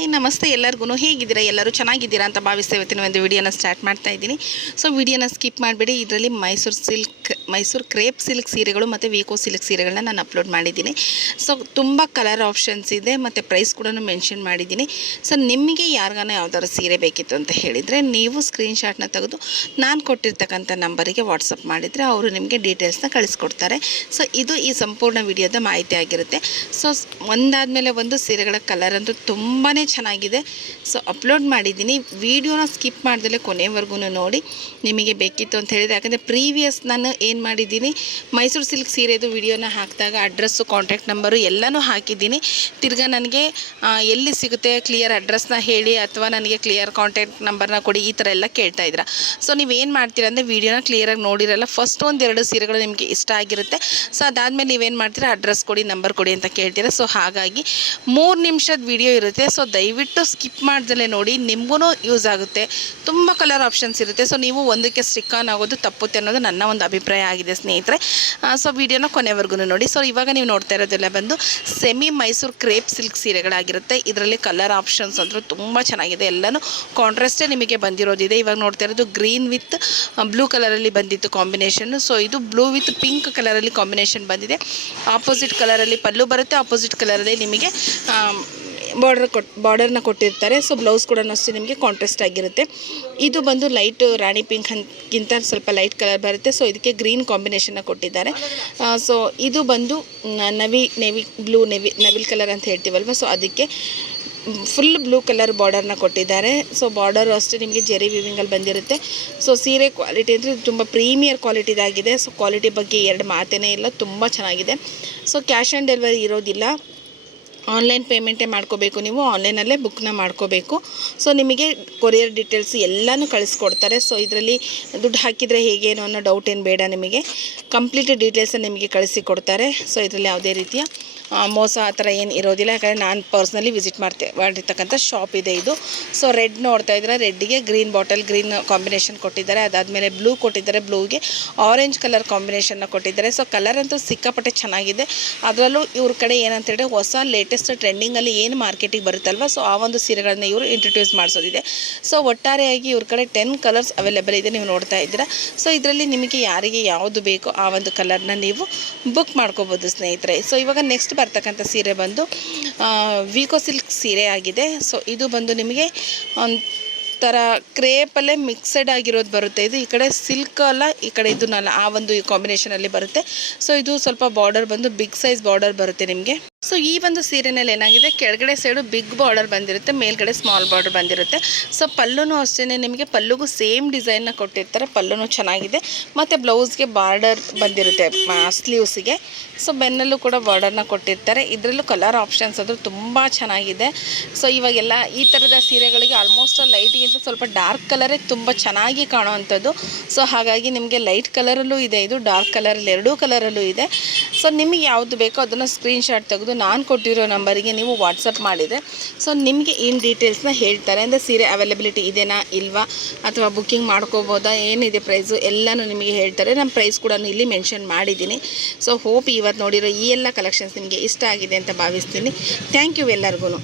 Hi ನಮಸ್ತೆ ಎಲ್ಲರಿಗೂ ಹೇಗಿದ್ದೀರಾ ಎಲ್ಲರೂ ಚೆನ್ನಾಗಿದ್ದೀರಾ ಅಂತ ಭಾವಿಸ್ತಾ ಇವತ್ತಿನ ಒಂದು ವಿಡಿಯೋನ ಸ್ಟಾರ್ಟ್ ಮಾಡ್ತಾ ಇದ್ದೀನಿ. ಸೊ ವಿಡಿಯೋನ ಸ್ಕಿಪ್ ಮಾಡಬೇಡಿ. ಇದರಲ್ಲಿ ಮೈಸೂರು ಕ್ರೇಪ್ ಸಿಲ್ಕ್ ಸೀರೆಗಳು ಮತ್ತು ವೀಕೋ ಸಿಲ್ಕ್ ಸೀರೆಗಳನ್ನ ನಾನು ಅಪ್ಲೋಡ್ ಮಾಡಿದ್ದೀನಿ. ಸೊ ತುಂಬ ಕಲರ್ ಆಪ್ಷನ್ಸ್ ಇದೆ ಮತ್ತು ಪ್ರೈಸ್ ಕೂಡ ಮೆನ್ಷನ್ ಮಾಡಿದ್ದೀನಿ. ಸೊ ನಿಮಗೆ ಯಾರಿಗಾನ ಯಾವ್ದಾದ್ರು ಸೀರೆ ಬೇಕಿತ್ತು ಅಂತ ಹೇಳಿದರೆ ನೀವು ಸ್ಕ್ರೀನ್ಶಾಟ್ನ ತೆಗೆದು ನಾನು ಕೊಟ್ಟಿರ್ತಕ್ಕಂಥ ನಂಬರಿಗೆ ವಾಟ್ಸಪ್ ಮಾಡಿದರೆ ಅವರು ನಿಮಗೆ ಡೀಟೇಲ್ಸ್ನ ಕಳಿಸ್ಕೊಡ್ತಾರೆ. ಸೊ ಇದು ಈ ಸಂಪೂರ್ಣ ವಿಡಿಯೋದ ಮಾಹಿತಿ ಆಗಿರುತ್ತೆ. ಸೊ ಒಂದಾದಮೇಲೆ ಒಂದು ಸೀರೆಗಳ ಕಲರ್ ಅಂತೂ ತುಂಬಾ ಚೆನ್ನಾಗಿದೆ. ಸೊ ಅಪ್ಲೋಡ್ ಮಾಡಿದ್ದೀನಿ. ವಿಡಿಯೋನ ಸ್ಕಿಪ್ ಮಾಡ್ದಲೇ ಕೊನೆವರೆಗೂ ನೋಡಿ ನಿಮಗೆ ಬೇಕಿತ್ತು ಅಂತ ಹೇಳಿದರೆ, ಯಾಕಂದರೆ ಪ್ರೀವಿಯಸ್ ನಾನು ಏನು ಮಾಡಿದ್ದೀನಿ, ಮೈಸೂರು ಸಿಲ್ಕ್ ಸೀರೆದು ವಿಡಿಯೋನ ಹಾಕಿದಾಗ ಅಡ್ರೆಸ್ಸು ಕಾಂಟ್ಯಾಕ್ಟ್ ನಂಬರು ಎಲ್ಲನೂ ಹಾಕಿದ್ದೀನಿ. ತಿರ್ಗಾ ನನಗೆ ಎಲ್ಲಿ ಸಿಗುತ್ತೆ ಕ್ಲಿಯರ್ ಅಡ್ರೆಸ್ನ ಹೇಳಿ ಅಥವಾ ನನಗೆ ಕ್ಲಿಯರ್ ಕಾಂಟ್ಯಾಕ್ಟ್ ನಂಬರ್ನ ಕೊಡಿ, ಈ ಥರ ಎಲ್ಲ ಕೇಳ್ತಾ ಇದ್ದೀರಾ. ಸೊ ನೀವೇನು ಮಾಡ್ತೀರಾ ಅಂದರೆ ವಿಡಿಯೋನ ಕ್ಲಿಯರಾಗಿ ನೋಡಿರಲ್ಲ. ಫಸ್ಟ್ ಒಂದೆರಡು ಸೀರೆಗಳು ನಿಮಗೆ ಇಷ್ಟ ಆಗಿರುತ್ತೆ. ಸೊ ಅದಾದಮೇಲೆ ನೀವೇನು ಮಾಡ್ತೀರಾ, ಅಡ್ರೆಸ್ ಕೊಡಿ ನಂಬರ್ ಕೊಡಿ ಅಂತ ಕೇಳ್ತೀರಾ. ಸೊ ಹಾಗಾಗಿ 3 ನಿಮಿಷದ ವಿಡಿಯೋ ಇರುತ್ತೆ. ಸೊ ದಯವಿಟ್ಟು ಸ್ಕಿಪ್ ಮಾಡ್ದಲೇ ನೋಡಿ, ನಿಮಗೂ ಯೂಸ್ ಆಗುತ್ತೆ. ತುಂಬ ಕಲರ್ ಆಪ್ಷನ್ಸ್ ಇರುತ್ತೆ. ಸೊ ನೀವು ಒಂದಕ್ಕೆ ಸ್ಟಿಕ್ ಆನ್ ಆಗೋದು ತಪ್ಪುತ್ತೆ ಅನ್ನೋದು ನನ್ನ ಒಂದು ಅಭಿಪ್ರಾಯ ಆಗಿದೆ ಸ್ನೇಹಿತರೆ. ಸೊ ವಿಡಿಯೋನ ಕೊನೆವರೆಗೂ ನೋಡಿ. ಸೊ ಇವಾಗ ನೀವು ನೋಡ್ತಾ ಇರೋದೆಲ್ಲ ಬಂದು ಸೆಮಿ ಮೈಸೂರು ಕ್ರೇಪ್ ಸಿಲ್ಕ್ ಸೀರೆಗಳಾಗಿರುತ್ತೆ. ಇದರಲ್ಲಿ ಕಲರ್ ಆಪ್ಷನ್ಸ್ ಅಂತೂ ತುಂಬ ಚೆನ್ನಾಗಿದೆ. ಎಲ್ಲನೂ ಕಾಂಟ್ರಾಸ್ಟೇ ನಿಮಗೆ ಬಂದಿರೋದಿದೆ. ಇವಾಗ ನೋಡ್ತಾ ಇರೋದು ಗ್ರೀನ್ ವಿತ್ ಬ್ಲೂ ಕಲರಲ್ಲಿ ಬಂದಿತ್ತು ಕಾಂಬಿನೇಷನ್. ಸೊ ಇದು ಬ್ಲೂ ವಿತ್ ಪಿಂಕ್ ಕಲರಲ್ಲಿ ಕಾಂಬಿನೇಷನ್ ಬಂದಿದೆ. ಆಪೋಸಿಟ್ ಕಲರಲ್ಲಿ ಪಲ್ಲು ಬರುತ್ತೆ, ಆಪೋಸಿಟ್ ಕಲರಲ್ಲಿ ನಿಮಗೆ ಬಾರ್ಡರ್ನ ಕೊಟ್ಟಿರ್ತಾರೆ. ಸೊ ಬ್ಲೌಸ್ ಕೂಡ ಅಷ್ಟೇ ನಿಮಗೆ ಕಾಂಟ್ರಾಸ್ಟ್ ಆಗಿರುತ್ತೆ. ಇದು ಬಂದು ಲೈಟ್ ರಾಣಿ ಪಿಂಕ್ ಅಂತಿಂತ ಸ್ವಲ್ಪ ಲೈಟ್ ಕಲರ್ ಬರುತ್ತೆ. ಸೊ ಇದಕ್ಕೆ ಗ್ರೀನ್ ಕಾಂಬಿನೇಷನ್ನ ಕೊಟ್ಟಿದ್ದಾರೆ. ಸೊ ಇದು ಬಂದು ನವಿಲ್ ಕಲರ್ ಅಂತ ಹೇಳ್ತೀವಲ್ವ, ಸೊ ಅದಕ್ಕೆ ಫುಲ್ ಬ್ಲೂ ಕಲರ್ ಬಾರ್ಡರ್ನ ಕೊಟ್ಟಿದ್ದಾರೆ. ಸೊ ಬಾರ್ಡರು ಅಷ್ಟೇ ನಿಮಗೆ ಜೆರಿ ವಿವಿಂಗಲ್ಲಿ ಬಂದಿರುತ್ತೆ. ಸೊ ಸೀರೆ ಕ್ವಾಲಿಟಿ ಅಂದರೆ ತುಂಬ ಪ್ರೀಮಿಯರ್ ಕ್ವಾಲಿಟಿದಾಗಿದೆ. ಸೊ ಕ್ವಾಲಿಟಿ ಬಗ್ಗೆ ಎರಡು ಮಾತೇ ಇಲ್ಲ, ತುಂಬ ಚೆನ್ನಾಗಿದೆ. ಸೊ ಕ್ಯಾಶ್ ಆನ್ ಡೆಲಿವರಿ ಇರೋದಿಲ್ಲ, ಆನ್ಲೈನ್ ಪೇಮೆಂಟೇ ಮಾಡ್ಕೋಬೇಕು. ನೀವು ಆನ್ಲೈನಲ್ಲೇ ಬುಕ್ನ ಮಾಡ್ಕೋಬೇಕು. ಸೊ ನಿಮಗೆ ಕೊರಿಯರ್ ಡೀಟೇಲ್ಸ್ ಎಲ್ಲನೂ ಕಳಿಸ್ಕೊಡ್ತಾರೆ. ಸೊ ಇದರಲ್ಲಿ ದುಡ್ಡು ಹಾಕಿದರೆ ಹೇಗೇನು ಅನ್ನೋ ಡೌಟ್ ಏನು ಬೇಡ, ನಿಮಗೆ ಕಂಪ್ಲೀಟ್ ಡೀಟೇಲ್ಸನ್ನು ನಿಮಗೆ ಕಳಿಸಿಕೊಡ್ತಾರೆ. ಸೊ ಇದರಲ್ಲಿ ಯಾವುದೇ ರೀತಿಯ ಮೋಸ ಆ ಥರ ಏನು ಇರೋದಿಲ್ಲ. ಯಾಕಂದರೆ ನಾನು ಪರ್ಸ್ನಲಿ ವಿಸಿಟ್ ಮಾಡಿರ್ತಕ್ಕಂಥ ಶಾಪ್ ಇದೆ ಇದು. ಸೊ ರೆಡ್ ನೋಡ್ತಾ ಇದ್ರೆ ರೆಡ್ಡಿಗೆ ಗ್ರೀನ್ ಕಾಂಬಿನೇಷನ್ ಕೊಟ್ಟಿದ್ದಾರೆ. ಅದಾದಮೇಲೆ ಬ್ಲೂ ಕೊಟ್ಟಿದ್ದಾರೆ, ಬ್ಲೂಗೆ ಆರೆಂಜ್ ಕಲರ್ ಕಾಂಬಿನೇಷನ್ನ ಕೊಟ್ಟಿದ್ದಾರೆ. ಸೊ ಕಲರ್ ಅಂತೂ ಸಿಕ್ಕಾಪಟ್ಟೆ ಚೆನ್ನಾಗಿದೆ. ಅದರಲ್ಲೂ ಇವ್ರ ಕಡೆ ಏನಂತ ಹೇಳಿದ್ರೆ ಹೊಸ ಲೇಟೆಸ್ಟ್ ಟ್ರೆಂಡಿಂಗಲ್ಲಿ ಏನು ಮಾರ್ಕೆಟಿಗೆ ಬರುತ್ತಲ್ವ, ಸೊ ಆ ಒಂದು ಸೀರೆಗಳನ್ನ ಇವರು ಇಂಟ್ರೊಡ್ಯೂಸ್ ಮಾಡಿಸೋದಿದೆ. ಸೊ ಒಟ್ಟಾರೆಯಾಗಿ ಇವ್ರ ಕಡೆ 10 ಕಲರ್ಸ್ ಅವೈಲೇಬಲ್ ಇದೆ, ನೀವು ನೋಡ್ತಾ ಇದ್ದೀರಾ. ಸೊ ಇದರಲ್ಲಿ ನಿಮಗೆ ಯಾರಿಗೆ ಯಾವುದು ಬೇಕೋ ಆ ಒಂದು ಕಲರ್ನ ನೀವು ಬುಕ್ ಮಾಡ್ಕೋಬೋದು ಸ್ನೇಹಿತರೆ. ಸೊ ಇವಾಗ ನೆಕ್ಸ್ಟ್ ಬರ್ತಕ್ಕಂಥ ಸೀರೆ ಬಂದು ವೀಕೋ ಸಿಲ್ಕ್ ಸೀರೆ ಆಗಿದೆ. ಸೊ ಇದು ಬಂದು ನಿಮಗೆ ಒಂಥರ ಕ್ರೇಪಲ್ಲೇ ಮಿಕ್ಸೆಡ್ ಆಗಿರೋದು ಬರುತ್ತೆ. ಇದು ಈ ಕಡೆ ಸಿಲ್ಕ್ ಅಲ್ಲ, ಈ ಕಡೆ ಇದನ್ನಲ್ಲ, ಆ ಒಂದು ಕಾಂಬಿನೇಷನಲ್ಲಿ ಬರುತ್ತೆ. ಸೊ ಇದು ಸ್ವಲ್ಪ ಬಾರ್ಡರ್ ಬಂದು ಬಿಗ್ ಸೈಜ್ ಬಾರ್ಡರ್ ಬರುತ್ತೆ ನಿಮಗೆ. ಸೊ ಈ ಒಂದು ಸೀರೆನಲ್ಲಿ ಏನಾಗಿದೆ, ಕೆಳಗಡೆ ಸೈಡು ಬಿಗ್ ಬಾರ್ಡರ್ ಬಂದಿರುತ್ತೆ, ಮೇಲ್ಗಡೆ ಸ್ಮಾಲ್ ಬಾರ್ಡರ್ ಬಂದಿರುತ್ತೆ. ಸೊ ಪಲ್ಲುನೂ ಅಷ್ಟೇ ನಿಮಗೆ ಪಲ್ಲುಗೂ ಸೇಮ್ ಡಿಸೈನ್ನ ಕೊಟ್ಟಿರ್ತಾರೆ. ಪಲ್ಲುನೂ ಚೆನ್ನಾಗಿದೆ ಮತ್ತು ಬ್ಲೌಸ್ಗೆ ಬಾರ್ಡರ್ ಬಂದಿರುತ್ತೆ ಸ್ಲೀವ್ಸಿಗೆ. ಸೊ ಬೆನ್ನಲ್ಲೂ ಕೂಡ ಬಾರ್ಡರ್ನ ಕೊಟ್ಟಿರ್ತಾರೆ. ಇದರಲ್ಲೂ ಕಲರ್ ಆಪ್ಷನ್ಸ್ ಅದು ತುಂಬ ಚೆನ್ನಾಗಿದೆ. ಸೊ ಇವಾಗೆಲ್ಲ ಈ ಥರದ ಸೀರೆಗಳಿಗೆ ಆಲ್ಮೋಸ್ಟ್ ಲೈಟ್ಗಿಂತ ಸ್ವಲ್ಪ ಡಾರ್ಕ್ ಕಲರೇ ತುಂಬ ಚೆನ್ನಾಗಿ ಕಾಣುವಂಥದ್ದು. ಸೊ ಹಾಗಾಗಿ ನಿಮಗೆ ಲೈಟ್ ಕಲರಲ್ಲೂ ಇದೆ, ಇದು ಡಾರ್ಕ್ ಕಲರಲ್ಲಿ, ಎರಡೂ ಕಲರಲ್ಲೂ ಇದೆ. ಸೊ ನಿಮಗೆ ಯಾವುದು ಬೇಕೋ ಅದನ್ನು ಸ್ಕ್ರೀನ್ಶಾಟ್ ತೆಗೆದು ನಾನು ಕೊಟ್ಟಿರೋ ನಂಬರಿಗೆ ನೀವು ವಾಟ್ಸಪ್ ಮಾಡಿದರೆ ಸೊ ನಿಮಗೆ ಏನು ಡೀಟೇಲ್ಸ್ನ ಹೇಳ್ತಾರೆ. ಅಂದರೆ ಸೀರೆ ಅವೈಲಬಿಲಿಟಿ ಇದೆನಾ ಇಲ್ವಾ, ಅಥವಾ ಬುಕ್ಕಿಂಗ್ ಮಾಡ್ಕೋಬೋದಾ, ಏನಿದೆ ಪ್ರೈಸು ಎಲ್ಲನೂ ನಿಮಗೆ ಹೇಳ್ತಾರೆ. ನಾನು ಪ್ರೈಸ್ ಕೂಡ ಇಲ್ಲಿ ಮೆನ್ಷನ್ ಮಾಡಿದ್ದೀನಿ. ಸೊ ಹೋಪ್ ಇವತ್ತು ನೋಡಿರೋ ಈ ಎಲ್ಲ ಕಲೆಕ್ಷನ್ಸ್ ನಿಮಗೆ ಇಷ್ಟ ಆಗಿದೆ ಅಂತ ಭಾವಿಸ್ತೀನಿ. ಥ್ಯಾಂಕ್ ಯು ಎಲ್ಲರಿಗೂ.